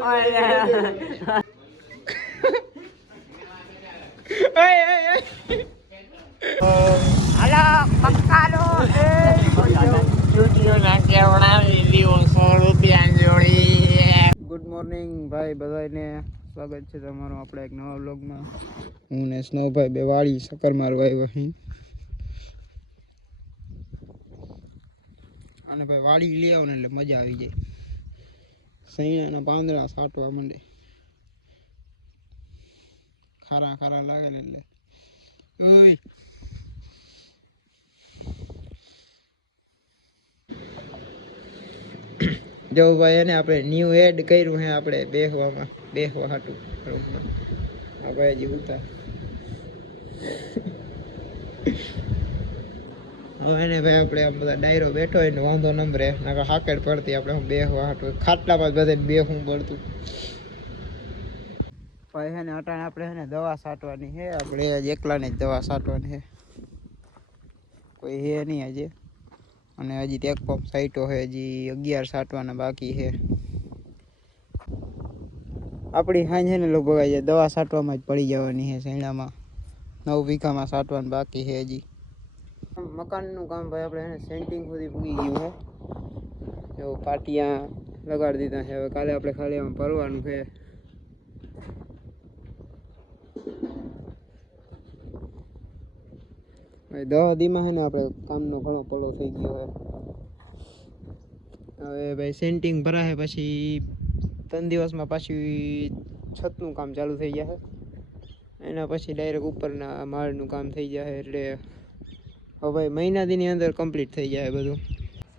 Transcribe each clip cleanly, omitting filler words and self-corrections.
Halo, Makalo. Good morning ભાઈ બધાને, સ્વાગત છે તમારું આપણે એક નવા વ્લોગમાં. હું ને સ્નોભાઈ બે વાળી સકર મારવા આવ્યા અહીં. અને ભાઈ વાળી લઈ આવો ને એટલે મજા આવી જાય. સૈયાના પાંદડા સાટવા માંડે, ખારા ખારા લાગે ને એટલે. ઓય જો ભાઈ એને આપણે ન્યૂ એડ કર્યું હે આપણે બેહવા હાટું રૂમમાં. આ ભાઈ હજી ઉતા હવે એને ભાઈ આપણે આમ બધા ડાયરો બેઠો હોય ને વાંધો નંબરે નાખા હાકેડ પડતી આપણે હું બેહવા હાટું ખાટલામાં બધે બેહવું પડતું. ભાઈ હે ને અટાણે આપણે હે ને દવા છાંટવાની છે. આપણે એકલાને જ દવા છાંટવાની છે, કોઈ હે નહીં આજે. અને હજી ટેક પંપ સાઈટો છે, હજી 11 છાંટવાના બાકી છે. આપણી હાંજ છે ને લગભગ આજે દવા છાંટવામાં જ પડી જવાની છે. શેણામાં 9 વીઘામાં છાંટવાનું બાકી છે હજી. મકાનનું કામ ભાઈ આપણે એને સેન્ટિંગ સુધી પૂગી ગયું છે. જો પાટિયા લગાડી દીધા છે. હવે કાલે આપણે ખાલી આમાં ભરવાનું છે. ભાઈ 10 દીમાં છે ને આપણે કામનો ઘણો પલો થઈ ગયો છે. હવે ભાઈ સેન્ટિંગ ભરાશે પછી 3 દિવસમાં પાછી છતનું કામ ચાલુ થઈ જશે. એના પછી ડાયરેક્ટ ઉપરના માળનું કામ થઈ જશે. એટલે હવે ભાઈ મહિના દીની અંદર કમ્પ્લીટ થઈ જાય બધું.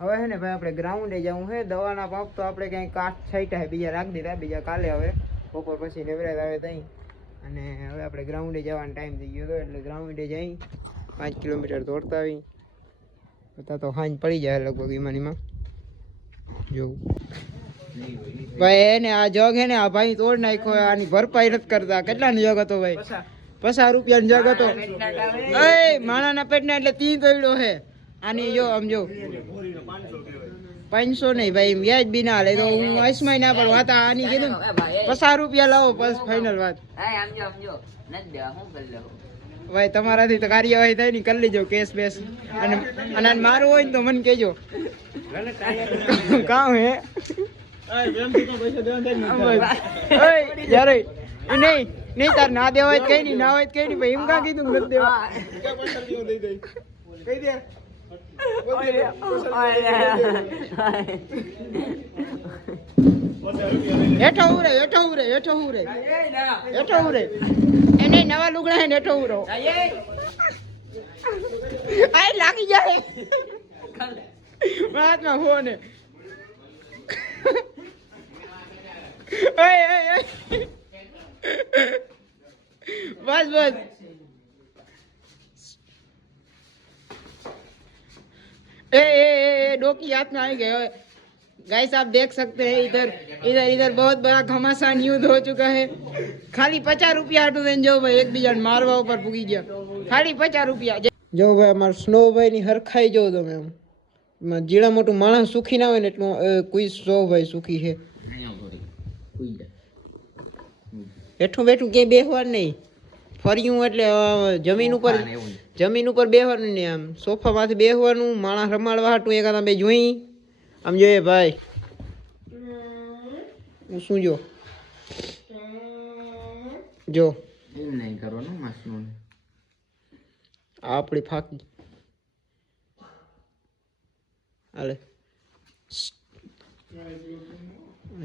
હવે છે ને ભાઈ આપણે ગ્રાઉન્ડે જવું છે. દવાના પંપ તો આપણે ક્યાંય કાચ છાંટ્યા છે, બીજા રાખી દીધા, બીજા કાલે હવે બપોર પછી નવરાત આવે ત્યાં. અને હવે આપણે ગ્રાઉન્ડે જવાનો ટાઈમ થઈ ગયો હતો એટલે ગ્રાઉન્ડે જઈ 5 કિલોમીટર દોડતા આવી. બધા તો હાંજ પડી જાય લગભગ ઈમાનીમાં જોવું. ભાઈ એને આ જગ હે ને આ ભાઈ તોડ નાખ્યો. આની ભરપાઈ નથી કરતા. કેટલાનો જગ હતો ભાઈ? 50 રૂપિયાનો જગ હતો. એ માણાના પેટના એટલે 3 તોડ્યો હે. આની જો આમ જો 500 નહીં ભાઈ, વ્યાજ બી ના લે તો હું આઈસમાં ના પડું. વાતા આની કીધું 50 રૂપિયા લાવો બસ ફાઇનલ વાત. ભાઈ તમારાથી તો કાર્યવાહી થાય ને, કરી લેજો કેસ બેસ. અને મારું હોય ને તો મને કહેજો. કામ હે નહીં તાર ના દેવાય કઈ નહીં, ના હોય કઈ નહીં ભાઈ. એમ કા કીધું નથી દેવા. હેઠો ઉરે એને નવા લુગડા હે હેઠો ઉરો. આ લાગી જાય હાથમાં ફોન. बस बस डोकी हाथ में आ गए. गाइस आप देख सकते हैं इधर बहुत बड़ा घमासान युद्ध हो चुका है. खाली 50 रुपया हटू देन जो भाई एक बीजा मारवा ऊपर पूगी गया. खाली 50 रुपया जो भाई अमर स्नो भाई ની હરખાઈ જો તમે આમ જીડા મોટું માણસ સુખી ના હોય ને એટલું કોઈ સ્નો ભાઈ સુખી છે. હેઠું બેઠું ક્યાંય બેસવાનું નહીં, ફર્યું એટલે જમીન ઉપર બેસવાનું નહીં. આમ સોફામાંથી બેસવાનું, માણસ રમાડવા હાટું એકાદા બે જોઈ આમ જોઈએ ભાઈ. હું શું જો નહીં કરવાનું માસનું આપણી ફાકી હાલે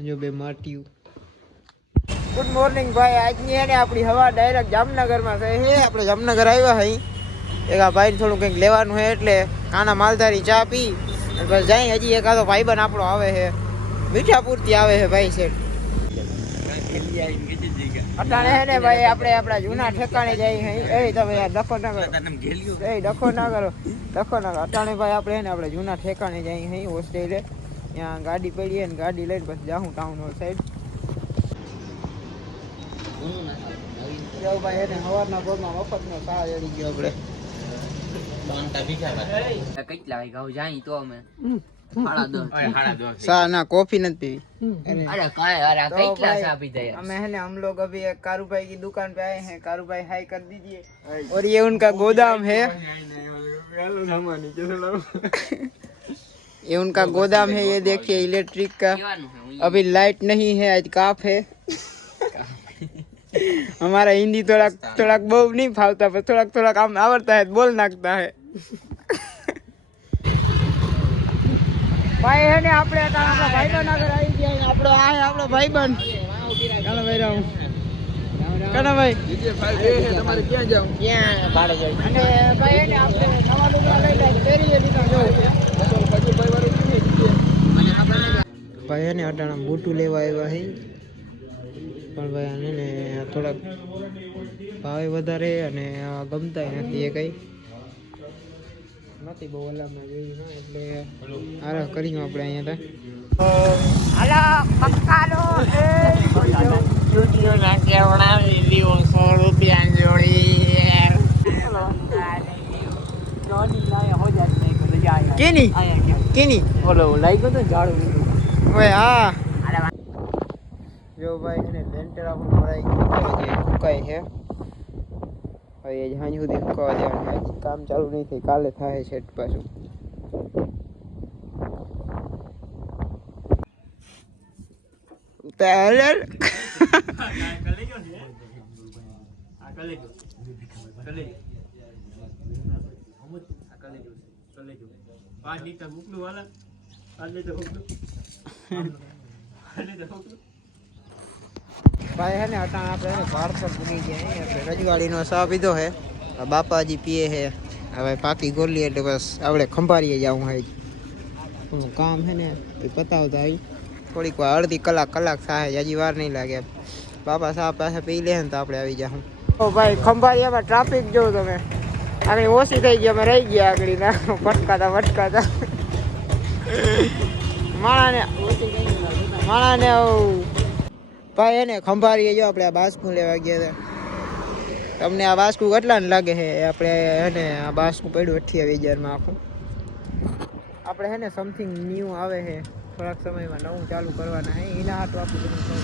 જો બે માટ્યું. ગુડ મોર્નિંગ ભાઈ. આજની હે ને આપણી હવા ડાયરેક્ટ જામનગરમાં છે. આપણે જામનગર આવ્યા હઈ એક આ ભાઈને થોડું કંઈક લેવાનું છે એટલે કાના માલધારી ચા પી બસ જાય. હજી એકાદો ભાઈબંધ આપણો આવે છે, મીઠાપુરથી આવે છે ભાઈ સેટ. અટાણે હે ને ભાઈ આપણે આપણા જૂના ઠેકાણે જઈ. એ તમે યાર ડખો ના કરો, ડખો ના કરો. અટાણે ભાઈ આપણે હે ને આપણે જૂના ઠેકાણે જઈ હઈ હોસ્ટેલે. ત્યાં ગાડી પડી ને ગાડી લઈને પછી જાઉં ટાઉન હોલ સાઈડ. ભાઈ એને સવારના પોરમાં મફતનો ચા જડી ગયો. આપણે કેટલા વાગ્યા જાય તો અમે सा ना कॉफी नहीं पीवी। अरे अरे तो कितना भाई, सा पीते हैं हमें है ना, हम लोग अभी एक कारू भाई की दुकान पे आए हैं। कारू भाई हाई कर दीजिए। और ये उनका गोदाम है। ये उनका गोदाम है। ये देखिए इलेक्ट्रिक का। अभी लाइट नहीं है, आज काफ है। हमारा हिंदी थोड़ा थोड़ा बहुत नहीं फावता, पर थोड़ा थोड़ा काम आवड़ता है, बोल नाखता है। ભાઈ હે ને આપણે આપણા ભાઈબંધ આગળ આવી ગયા. આપણો આ હે આપણો ભાઈબંધ. ચાલો ભાઈ રામ. કના ભાઈ તમારે ક્યાં જાવ? ક્યાં ભાડે જાય અને ભાઈ હે ને આપણે નવા લુગડા લઈ લે પહેરીએ લીધા જો. ભાઈ હે ને અટાણા બૂટું લેવા આવ્યા હે. પણ ભાઈ આને ને થોડાક ભાવે વધારે અને ગમતાય નથી એ કઈ. નથી બહુ ઓલામાં જોયું ના, એટલે હારા કરીશું આપણે અહીંયા. હાલો પક્કાનો જુટીઓ ના કેવડા લીલી 100 રૂપિયા જોડી કેની કેની ઓલો લાઈ ગયો તો ઝાડુ ઓય હા. જો ભાઈ એને લેન્ટર આપણું ભરાઈ ગયું છે, જે સુકાય છે. હવે એ હાંજ સુધી સુકાવા દેવાનું. હજી કામ ચાલુ નહીં થઈ, કાલે થાય છે પાછું. તારે ભાઈ હે ને અટાણ આપણે ભાર પર ભૂલી ગયા એટલે રજવાડીનો સા પીધો હે. બાપાજી પીએ હે. હવે પાકી ગોલી એટલે બસ આપણે ખંભારીએ જાઉં હે. કામ હે ને એ પતાવતા આવી થોડીક વાર, અડધી કલાક થાય, હજી વાર નહીં લાગે. બાપા સા પાસે પી લે ને તો આપણે આવી જાઉં. તો ભાઈ ખંભારીયામાં ટ્રાફિક જોઉં તમે. આગળ ઓછી થઈ ગઈ, અમે રહી ગયા આગળ ના ભટકાતા. માણાને ભાઈ એને ખંભારીએ જો આપણે આ બાસ્કું લેવા ગયા હતા. તમને આ બાસ્કું કેટલા ને લાગે છે? આપણે એને આ બાસ્કું પડ્યું 28,000 આખું. આપણે હે ને સમથિંગ ન્યૂ આવે છે, થોડાક સમયમાં નવું ચાલુ કરવાના હે. એના હાટું આપણે બધું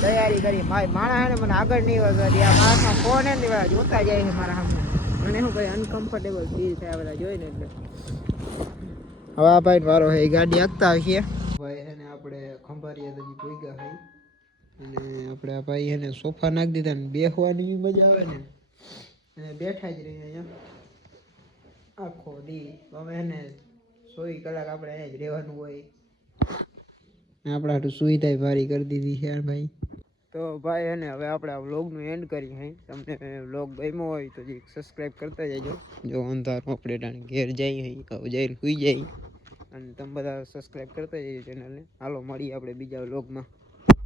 તૈયારી કરી. માણા હે ને મને આગળ નહીં વધવા દે. આ માણસમાં ફોન હે ને જોતા જાય છે મારા સામે. મને શું કહે અનકમ્ફર્ટેબલ ફીલ થાય બધા જોઈને. એટલે હવે આ ભાઈ વારો છે, ગાડી આગતા આવીએ. ભાઈ હે ને આપણે ખંભારીએ હજી ભૂગ્યા છે. અને આપણે આ ભાઈ એને સોફા નાખી દીધા ને બેસવાની મજા આવે ને, અને બેઠા જ રહીએ અહીંયા આખો દી. હવે એને 24 કલાક આપણે અહીંયા જ રહેવાનું હોય. આપણે આટલું સુવિધા ભારી કરી દીધી છે ભાઈ. તો ભાઈ એને હવે આપણે આ વ્લોગનું એન્ડ કરીએ હે. તમને વ્લોગ ગમ્યો હોય તો જે સબસ્ક્રાઈબ કરતા જજો. જો અંધારું આપણે ટાણે ઘેર જઈએ જઈને સુઈ જાય, અને તમે બધા સબસ્ક્રાઈબ કરતા જજો ચેનલને. હાલો મળીએ આપણે બીજા વ્લોગમાં.